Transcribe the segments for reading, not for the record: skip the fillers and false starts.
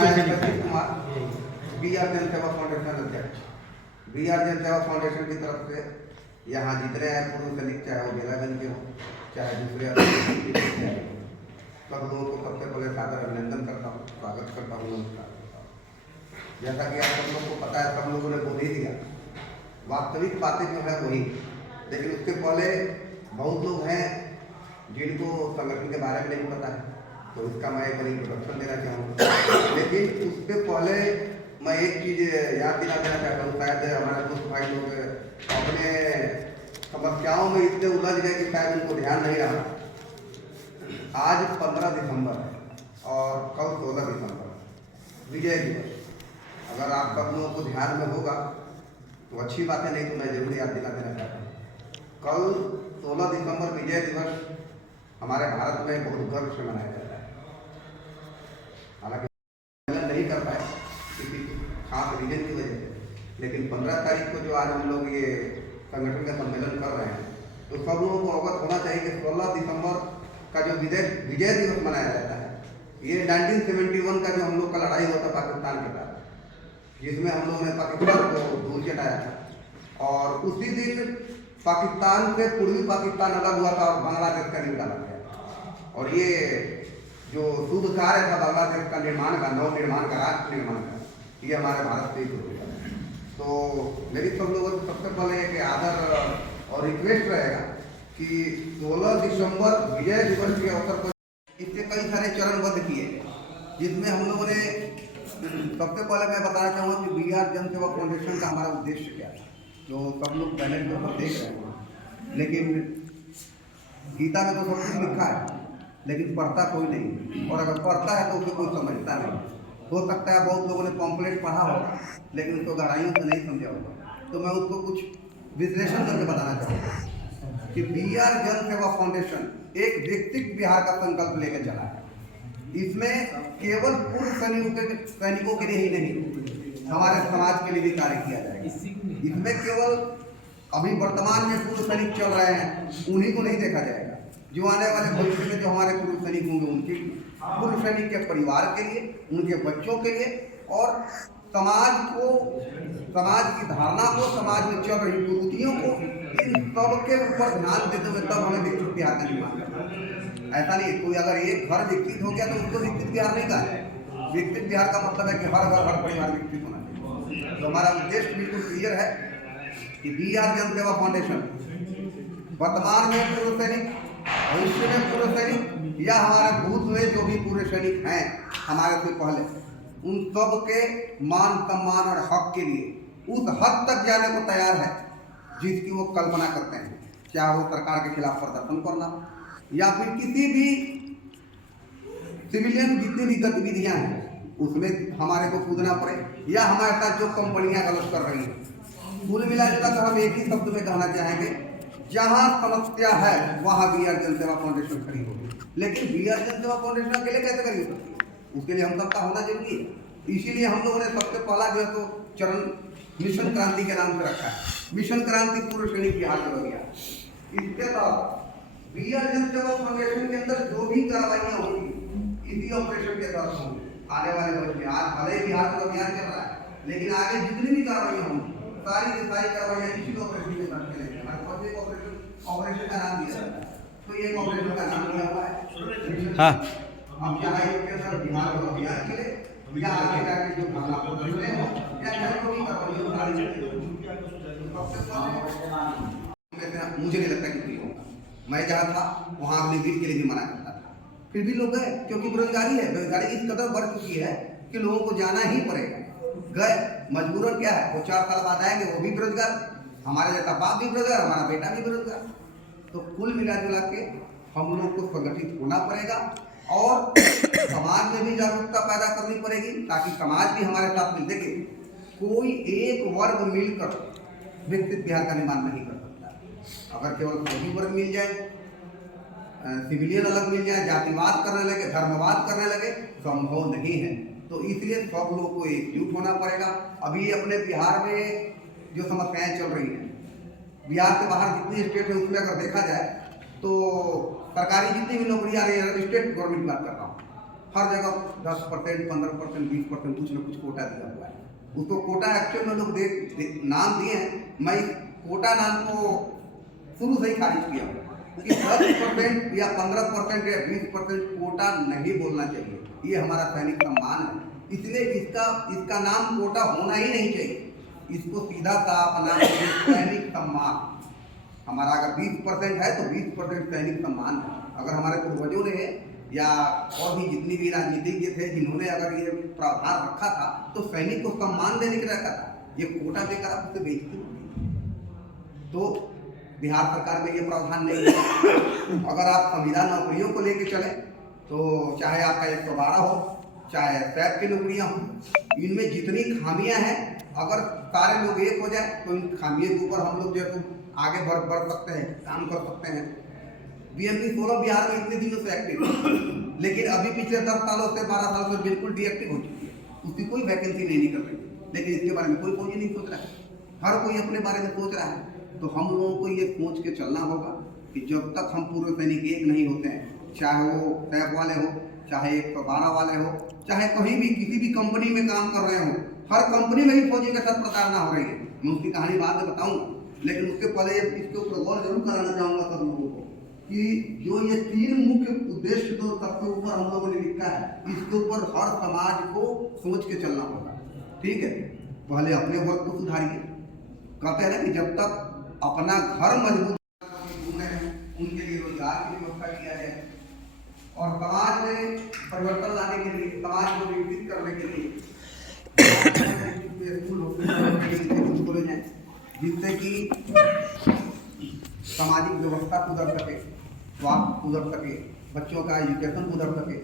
Satish Kumar, BR जन सेवा foundation अध्यक्ष। BR जन सेवा फाउंडेशन की तरफ से यहाँ जितने हैं पूर्व सैनिक, चाहे वो बेलागंज के हो, चाहे दूसरे सब लोगों को सबसे पहले सादर अभिनंदन करता हूँ, स्वागत करता हूँ, नमस्कार करता हूँ। जैसा कि आप सब लोग को पता है, सब लोगों ने बोल ही दिया, वास्तविक बातें जो है वही। लेकिन उसके पहले बहुत लोग हैं जिनको संगठन के बारे में नहीं पता है, तो इसका मैं एक इंट्रोडक्शन देना चाहूँगा। लेकिन उससे पहले मैं एक चीज़ याद दिला देना चाहता हूँ। शायद हमारे दोस्त भाई लोग अपने समस्याओं में इतने उलझ गए कि शायद उनको ध्यान नहीं रहा। आज 15 दिसंबर है और कल 16 दिसंबर विजय दिवस। अगर आप सब लोगों को ध्यान में होगा तो अच्छी बात है, नहीं तो मैं जरूर याद दिला देना चाहता हूँ। कल 16 दिसंबर विजय दिवस हमारे भारत में बहुत गर्व से मनाया जाता है। हालांकि नहीं कर पाए किसी खास रीजन की वजह से, लेकिन 15 तारीख को जो आज हम लोग ये संगठन का सम्मेलन कर रहे हैं, तो सब लोगों को अवगत होना चाहिए कि 16 दिसंबर का जो विजय दिवस मनाया जाता है, ये 1971 का जो हम लोग का लड़ाई हुआ था पाकिस्तान के साथ, जिसमें हम लोगों ने पाकिस्तान को दूर चटाया था। और उसी दिन पाकिस्तान से पूर्वी पाकिस्तान अलग हुआ था और बांग्लादेश का निकाला गया। और ये जो शुभ कार्य था बांग्लादेश का निर्माण का, नव निर्माण का, राष्ट्र निर्माण का, ये हमारे भारत से ही शुरू हुआ। तो मेरी सब लोगों को सबसे पहले एक आदर और रिक्वेस्ट रहेगा कि 16 दिसंबर विजय दिवस के अवसर पर इसके कई सारे चरणबद्ध किए, जिसमें हम लोगों ने सबसे पहले मैं बताना चाहूँगा कि BR जन सेवा फाउंडेशन का हमारा उद्देश्य क्या है, जो सब लोग बैनर के ऊपर देख रहे हैं। लेकिन गीता में तो सब कुछ लिखा है, लेकिन पढ़ता कोई नहीं, और अगर पढ़ता है तो उसे कोई समझता नहीं। हो सकता है बहुत लोगों ने पॉम्पलेट पढ़ा होगा, लेकिन उसको गहराइयों से नहीं समझा होगा। तो मैं उसको कुछ विश्लेषण करके बताना चाहूँगा कि BR जन सेवा फाउंडेशन एक व्यक्तिगत बिहार का संकल्प लेकर चला है। इसमें केवल पूर्व सैनिकों के लिए ही नहीं, हमारे समाज के लिए भी कार्य किया जाएगा। इसमें केवल अभी वर्तमान में पूर्व सैनिक चल रहे हैं उन्हीं को नहीं देखा जाएगा, जो आने वाले भविष्य में जो हमारे पूर्व सैनिक होंगे उनके, पूर्व सैनिक के परिवार के लिए, उनके बच्चों के लिए, और समाज को, समाज की धारणा को, समाज में चल रही कुरीतियों को, इन सब के ऊपर ध्यान देते हुए तब हमें विकसित बिहार का निर्माण करना है। ऐसा नहीं कोई अगर एक घर विकसित हो गया तो उसको विकसित बिहार नहीं कहा। विकसित बिहार का मतलब है कि हर घर, हर परिवार विकसित होना चाहिए। तो हमारा उद्देश्य बिल्कुल क्लियर है कि BR जन सेवा फाउंडेशन वर्तमान में पूर्व सैनिक, भविष्य में पूर्व सैनिक, या हमारे भूत में जो भी पूर्व सैनिक हैं हमारे से पहले, उन सब के मान सम्मान और हक के लिए उस हद तक जाने को तैयार है जिसकी वो कल्पना करते हैं, चाहे वो सरकार के खिलाफ प्रदर्शन करना या फिर किसी भी सिविलियन जितनी भी गतिविधियां हैं उसमें हमारे को कूदना पड़े, या हमारे साथ जो कंपनियां गलत कर रही हैं। कुल मिलाकर हम एक ही शब्द में कहना चाहेंगे, जहां समस्या है वहां BR जन सेवा फाउंडेशन खड़ी होगी। लेकिन BR जन सेवा फाउंडेशन अकेले कैसे खड़ी हो सकती है? उसके लिए हम सबका होना जरूरी है। इसीलिए हम लोगों ने सबसे पहला जो है तो चरण मिशन क्रांति के नाम से रखा है। मिशन क्रांति पूर्व सैनिक बिहार कर गया। इसके तहत BR जन सेवा फाउंडेशन के अंदर जो भी कार्रवाइयाँ होंगी इसी ऑपरेशन के तहत होंगी। आने वाले वर्ष में, आज भले ही बिहार का अभियान चल रहा है, लेकिन आगे जितनी भी कार्रवाइयाँ होंगी सारी की सारी कार्रवाइयाँ इसी ऑपरेशन के तहत चलेंगी। ऑपरेशन का नाम दिया है, तो ये ऑपरेशन का नाम दिया हुआ है। हाँ, अब चाहे के अंदर बिहार का अभियान के लिए या आगे जाके जो भावना को करते हैं या जो भी कार्रवाई मुझे नहीं लगता कि होगा। मैं जहाँ था वहाँ अपने वीर के लिए भी मना करता था, फिर भी लोग गए, क्योंकि बेरोजगारी है। बेरोजगारी इस कदर बढ़ चुकी है कि लोगों को जाना ही पड़ेगा। गए, मजबूरन क्या है, वो 4 साल बाद आएंगे, वो भी बेरोजगार, हमारे जैसा बाप भी बेरोजगार, हमारा बेटा भी बेरोजगार। तो कुल मिला जुला के हम लोग को संगठित होना पड़ेगा और समाज में भी जागरूकता पैदा करनी पड़ेगी, ताकि समाज भी हमारे साथ मिल सके। कोई एक वर्ग मिलकर विकसित बिहार का निर्माण नहीं कर सकता। अगर केवल फौजी वर्ग मिल जाए, सिविलियन अलग मिल जाए, जातिवाद करने लगे, धर्मवाद करने लगे, संभव नहीं है। तो इसलिए सब लोग को एकजुट होना पड़ेगा। अभी अपने बिहार में जो समस्याएं चल रही हैं, बिहार के बाहर जितनी स्टेट है उसमें अगर देखा जाए तो सरकारी जितनी भी नौकरियां आ रही है, स्टेट गवर्नमेंट की बात कर रहा हूँ, हर जगह 10%, 15%, 20% कुछ ना कुछ कोटा दिया हुआ है। उसको कोटा एक्चुअल में लोग नाम दिए हैं। मैं इस कोटा नाम को शुरू से ही खारिज किया कि 10% या 15% या 20% कोटा नहीं बोलना चाहिए। ये हमारा सैनिक सम्मान है, इसलिए इसका नाम कोटा होना ही नहीं चाहिए। इसको सीधा साफ नाम सैनिक सम्मान। हमारा अगर 20% है तो 20% सैनिक सम्मान है। अगर हमारे पूर्वजों ने या और भी जितनी भी राजनीतिज्ञ थे जिन्होंने अगर ये प्रावधान रखा था तो सैनिक को सम्मान देने के लिए रखा था। ये कोटा देकर आप उससे बेइज्जती होगी। तो बिहार सरकार में ये प्रावधान नहीं है। अगर आप संविदा नौकरियों को लेकर चले तो चाहे आपका 112 हो, चाहे सैप की नौकरियां हो, इनमें जितनी खामियां हैं, अगर सारे लोग एक हो जाए तो इन खामियों के ऊपर हम लोग जो है आगे बढ़ सकते हैं, काम कर सकते हैं। बीएमपी 16 बिहार में इतने दिनों से एक्टिव है, लेकिन अभी पिछले 10 सालों से 12 सालों से बिल्कुल डीएक्टिव हो चुकी है। उसकी कोई वैकेंसी नहीं निकल रही, लेकिन इसके बारे में कोई नहीं सोच रहा है। हर कोई अपने बारे में सोच रहा है। तो हम लोगों को ये सोच के चलना होगा कि जब तक हम पूर्व सैनिक एक नहीं होते हैं, चाहे वो सैप वाले हो, चाहे 112 वाले हो, चाहे कहीं भी किसी भी कंपनी में काम कर रहे हो, हर कंपनी में ही फौजी के साथ प्रताड़ना हो रही है। मैं उसकी कहानी बाद में बताऊंगा, लेकिन उसके पहले इसके ऊपर गौर जरूर कराना चाहूंगा सब लोगों को कि जो ये 3 मुख्य उद्देश्य तो सबके ऊपर हम लोगों ने लिखा है, इसके ऊपर हर समाज को सोच के चलना होगा। ठीक है, पहले अपने वर्ग को सुधारिए। कहते हैं ना कि जब तक अपना घर मजबूत उनके लिए रोजगार की व्यवस्था किया जाए और समाज में परिवर्तन लाने के लिए, समाज को विकसित करने के लिए स्कूल खोले जाए, जिससे कि सामाजिक व्यवस्था सुधर सके, स्वास्थ्य सुधर सके, बच्चों का एजुकेशन सुधर सके।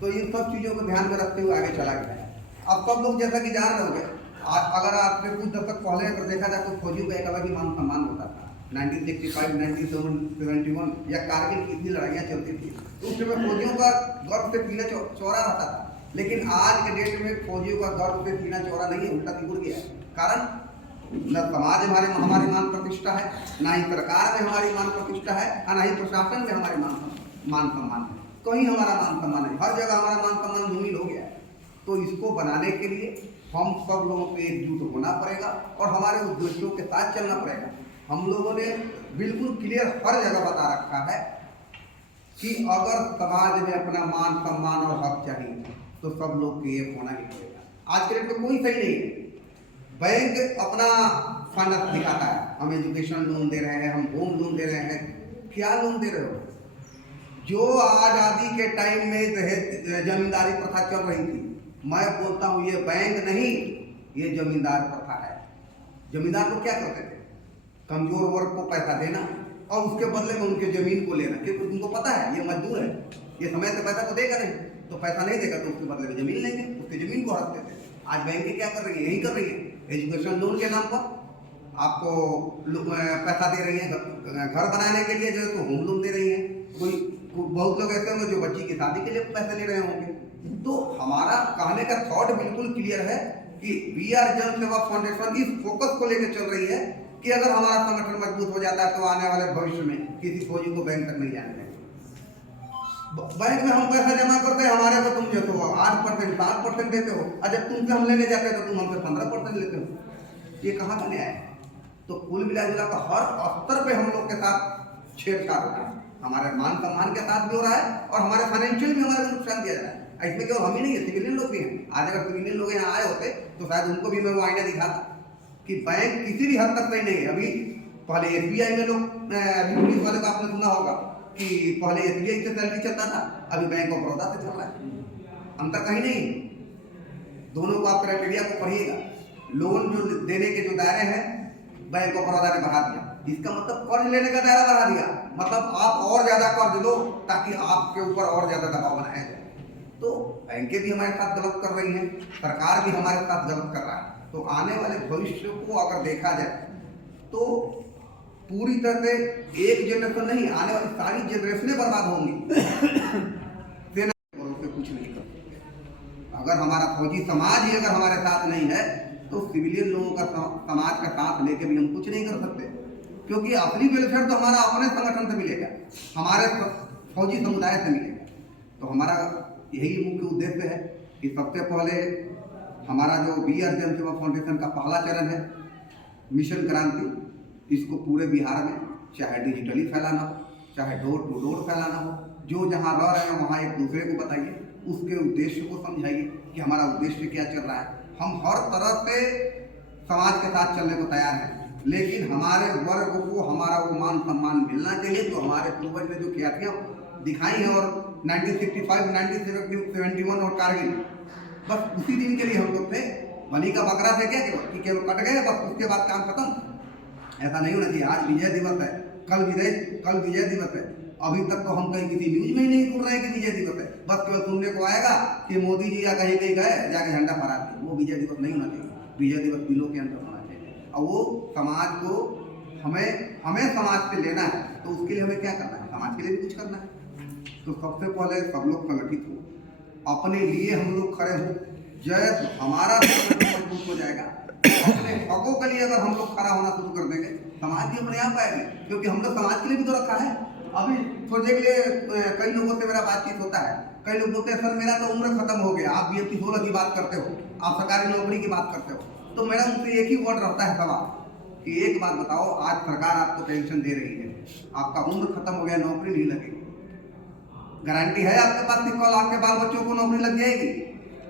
तो इन सब चीज़ों को ध्यान में रखते हुए आगे चला गया है। अब सब लोग जैसा कि जान रहे होंगे, अगर आपने कुछ दशक पहले अगर देखा जाए तो फौजियों का एक अलग ही मान सम्मान होता था। 1965, 1971 या कारगिल की इतनी लड़ाइयाँ चलती थी तो उस समय फौजियों का गर्व से सीना चौड़ा रहता था। लेकिन आज के डेट में फौजियों का गर्व से सीना चौड़ा नहीं है, उल्टा बिगड़ गया है। कारण न समाज में हमारी मान प्रतिष्ठा है, ना ही सरकार में हमारी मान प्रतिष्ठा है, और ना ही प्रशासन में हमारी मान सम्मान है। कहीं हमारा मान सम्मान है, हर जगह हमारा मान सम्मान धूमिल हो गया है। तो इसको बनाने के लिए हम सब लोगों को एकजुट होना पड़ेगा और हमारे उद्देश्यों के साथ चलना पड़ेगा। हम लोगों ने बिल्कुल क्लियर हर जगह बता रखा है कि अगर समाज में अपना मान सम्मान और हक चाहिए तो सब लोग को एक होना ही पड़ेगा। आज के डेट में कोई सही नहीं है। बैंक अपना फंड दिखाता है, हम एजुकेशन लोन दे रहे हैं, हम होम लोन दे रहे हैं। क्या लोन दे रहे हो? जो आज़ादी के टाइम में जमींदारी प्रथा चल रही थी, मैं बोलता हूँ ये बैंक नहीं, ये जमींदार प्रथा है। जमींदार को क्या करते थे? कमजोर वर्ग को पैसा देना और उसके बदले में उनके जमीन को लेना, क्योंकि उनको पता है ये मजदूर है, ये समय से पैसा तो देगा नहीं, तो पैसा नहीं देगा तो उसके बदले में जमीन लेंगे, उसकी जमीन को हड़प देते थे। आज बैंकें क्या कर रही है? यही कर रही है। एजुकेशन लोन के नाम पर आपको पैसा दे रही है, घर बनाने के लिए जो है तो होम लोन दे रही है। बहुत लोग ऐसे होंगे जो बच्ची की शादी के लिए पैसे ले रहे होंगे। तो हमारा कहने का थॉट बिल्कुल क्लियर है कि वी आर जन सेवा फाउंडेशन इस फोकस को लेकर चल रही है कि अगर हमारा संगठन मजबूत हो जाता है तो आने वाले भविष्य में किसी फौजी को बैंक तक नहीं जाने देंगे। बैंक में हम पैसा जमा करते हैं, हमारे को तुम जो तो 8%, 7% देते हो, और जब तुमसे हम लेने जाते हैं तो तुम हमसे 15% लेते हो। ये कहाँ का न्याय है? तो कुल मिला जुला कर हर स्तर पे हम लोग के साथ छेड़छाड़ हो रहा है। हमारे मान सम्मान के साथ भी हो रहा है और हमारे फाइनेंशियल भी हमारे को नुकसान दिया जा रहा है। इसमें केवल हम ही नहीं है, सिविलियन लोग भी हैं। आज अगर सिविलियन लोग यहाँ आए होते तो शायद उनको भी मैं वो आईना दिखाता कि बैंक किसी भी हद तक सही नहीं है। अभी पहले एसबीआई में लोग, अभी पुलिस वाले का आपने सुना होगा कि पहले एसबीआई से सैलरी चलता था, अभी बैंक ऑफ बड़ौदा से चल रहा है। अंतर कहीं नहीं। दोनों को आप क्राइटेरिया को पढ़िएगा। लोन जो देने के जो दायरे हैं बैंक ऑफ बड़ौदा ने बढ़ा दिया, इसका मतलब कर्ज लेने का दायरा बढ़ा दिया, मतलब आप और ज्यादा कर्ज लो ताकि आपके ऊपर और ज्यादा दबाव बनाया जाए। तो बैंकें भी हमारे साथ गलत कर रही हैं, सरकार भी हमारे साथ गलत कर रहा है। तो आने वाले भविष्य को अगर देखा जाए तो पूरी तरह से एक जनरेशन नहीं, आने वाली सारी जनरेशनें बर्बाद होंगी। सेना से कुछ नहीं कर सकते। अगर हमारा फौजी समाज ही अगर हमारे साथ नहीं है तो सिविलियन लोगों का समाज का साथ लेके भी हम कुछ नहीं कर सकते, क्योंकि असली वेलफेयर तो हमारा अपने संगठन से मिलेगा, हमारे फौजी समुदाय से मिलेगा। तो हमारा यही मुख्य उद्देश्य है कि सबसे पहले हमारा जो BR जन सेवा फाउंडेशन का पहला चरण है मिशन क्रांति, इसको पूरे बिहार में चाहे डिजिटली फैलाना हो, चाहे डोर टू डोर फैलाना हो, जो जहाँ रह रहे हैं वहाँ एक दूसरे को बताइए, उसके उद्देश्य को समझाइए कि हमारा उद्देश्य क्या चल रहा है। हम हर तरह से समाज के साथ चलने को तैयार हैं, लेकिन हमारे वर्ग को हमारा वो मान सम्मान मिलना चाहिए जो हमारे पूर्वज ने जो ख्यातियाँ दिखाई हैं। और 1965, 1971 और कारगिल, बस उसी दिन के लिए हम लोग थे। बलि का बकरा थे क्या कि केवल कट गए बस, उसके बाद काम खत्म? ऐसा नहीं होना चाहिए। आज विजय दिवस है, कल विजय दिवस है। अभी तक तो हम कहीं किसी न्यूज में ही नहीं सुन रहे हैं कि विजय दिवस है। बस केवल सुनने को आएगा कि मोदी जी या कहीं कहीं गए जाके झंडा फहरा दिया। वो विजय दिवस नहीं होना चाहिए। विजय दिवस दिलों के अंदर होना चाहिए। और वो समाज को हमें समाज से लेना है, तो उसके लिए हमें क्या करना है? समाज के लिए भी कुछ करना है। तो सबसे पहले सब लोग संगठित हो, अपने लिए हम लोग खड़े हो। जब हमारा मजबूत हो जाएगा, अपने हकों के लिए अगर हम लोग खड़ा होना शुरू कर देंगे, समाज भी अपने आप आएगी, क्योंकि हम लोग समाज के लिए भी तो रखा है। अभी सोचने के लिए कई लोगों से मेरा बातचीत होता है, कई लोग बोलते हैं सर मेरा तो उम्र खत्म हो गया, आप BSc 16 की बात करते हो, आप सरकारी नौकरी की बात करते हो। तो मेरा उनसे एक ही वर्ड रहता है सवाल कि एक बात बताओ, आज सरकार आपको पेंशन दे रही है, आपका उम्र खत्म हो गया, नौकरी नहीं लगेगी, गारंटी है आपके पास कि कल आपके बाल बच्चों को नौकरी लग जाएगी?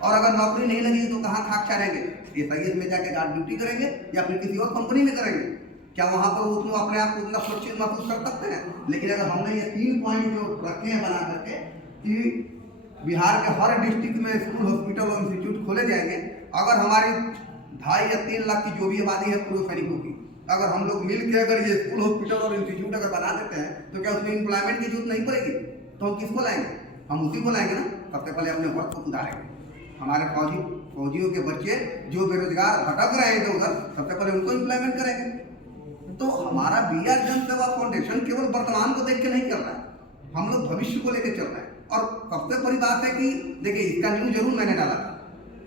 और अगर नौकरी नहीं लगी तो कहाँ खाक चढ़ेंगे? SIS में जाके गार्ड ड्यूटी करेंगे या फिर किसी और कंपनी में करेंगे? क्या वहाँ पर उसमें अपने आप को उतना सुरक्षित महसूस कर सकते हैं? लेकिन अगर हमने ये 3 पॉइंट जो रखे हैं बना करके कि बिहार के हर डिस्ट्रिक्ट में स्कूल, हॉस्पिटल और इंस्टीट्यूट खोले जाएंगे, अगर हमारी 2.5 या 3 लाख की जो भी आबादी है पूर्व सैनिकों की, अगर हम लोग मिल के अगर ये स्कूल, हॉस्पिटल और इंस्टीट्यूट अगर बना देते हैं, तो क्या उसमें एम्प्लॉयमेंट की जरूरत नहीं पड़ेगी? तो हम किसको लाएंगे? हम उसी को लाएंगे ना। सबसे पहले अपने वर्ग को सुधारेंगे। हमारे फौजियों के बच्चे जो बेरोजगार भटक रहे हैं उधर, सबसे पहले उनको एम्प्लॉयमेंट करेंगे। तो हमारा BR जन सेवा फाउंडेशन केवल वर्तमान को देख के नहीं चल रहा है, हम लोग भविष्य को लेकर चल रहे हैं। और सबसे बड़ी बात है कि देखिए, इसका न्यूज जरूर मैंने डाला था,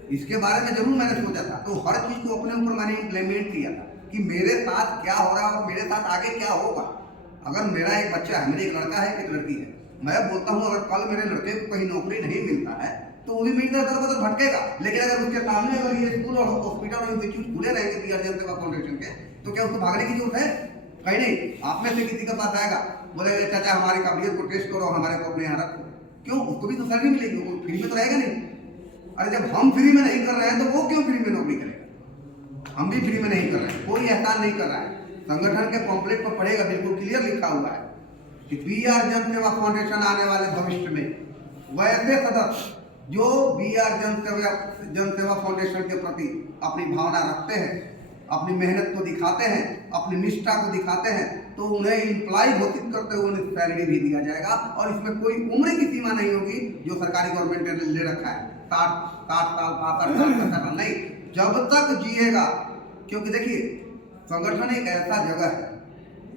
इसके बारे में जरूर मैंने सोचा था, तो हर चीज को अपने ऊपर मैंने इम्प्लीमेंट किया था कि मेरे साथ क्या हो रहा है और मेरे साथ आगे क्या होगा। अगर मेरा एक बच्चा है, मेरी एक लड़का है, एक लड़की है, मैं बोलता हूँ अगर कल मेरे लड़के को कहीं नौकरी नहीं मिलता है तो वो भी मेरी तरह बदल भटकेगा। लेकिन अगर उसके सामने अगर ये स्कूल और हॉस्पिटल और इंस्टीट्यूट खुले रहेंगे BR जन सेवा फाउंडेशन के, तो क्या उसको भागने की जरूरत है? कहीं नहीं। आप में से किसी के पास आएगा, बोलेगा चाचा हमारी काबिलियत को टेस्ट करो, हमारे को अपने यहाँ रखो। क्यों? उसको भी तो सैलरी मिलेगी, वो फ्री में तो रहेगा नहीं। अरे जब हम फ्री में नहीं कर रहे हैं तो वो क्यों फ्री में नौकरी करेगा? हम भी फ्री में नहीं कर रहे हैं, कोई एहसान नहीं कर रहा है। संगठन के पॉम्पलेट पर पढ़ेगा, बिल्कुल क्लियर लिखा हुआ है कि BR जन सेवा फाउंडेशन आने वाले भविष्य में वैसे सदस्य जो BR जन सेवा फाउंडेशन के प्रति अपनी भावना रखते हैं, अपनी मेहनत को दिखाते हैं, अपनी निष्ठा को दिखाते हैं, तो उन्हें एम्प्लॉय घोषित करते हुए उन्हें सैलरी भी दिया जाएगा। और इसमें कोई उम्र की सीमा नहीं होगी जो सरकारी गवर्नमेंट ने ले रखा है, 60 साल 65 साल नहीं, जब तक जिएगा। क्योंकि देखिए, संगठन एक ऐसा जगह है,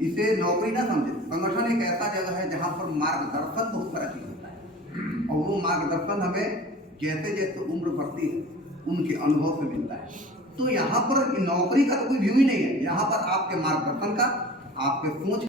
इसे नौकरी ना समझे, संगठन एक ऐसा जगह है जहाँ पर मार्गदर्शन बहुत सारा चीज होता है। और वो मार्गदर्शन हमें जैसे जैसे उम्र बढ़ती है उनके अनुभव से मिलता है। तो यहाँ पर नौकरी का तो कोई व्यू ही नहीं है, यहाँ पर आपके मार्गदर्शन का, आपके सोच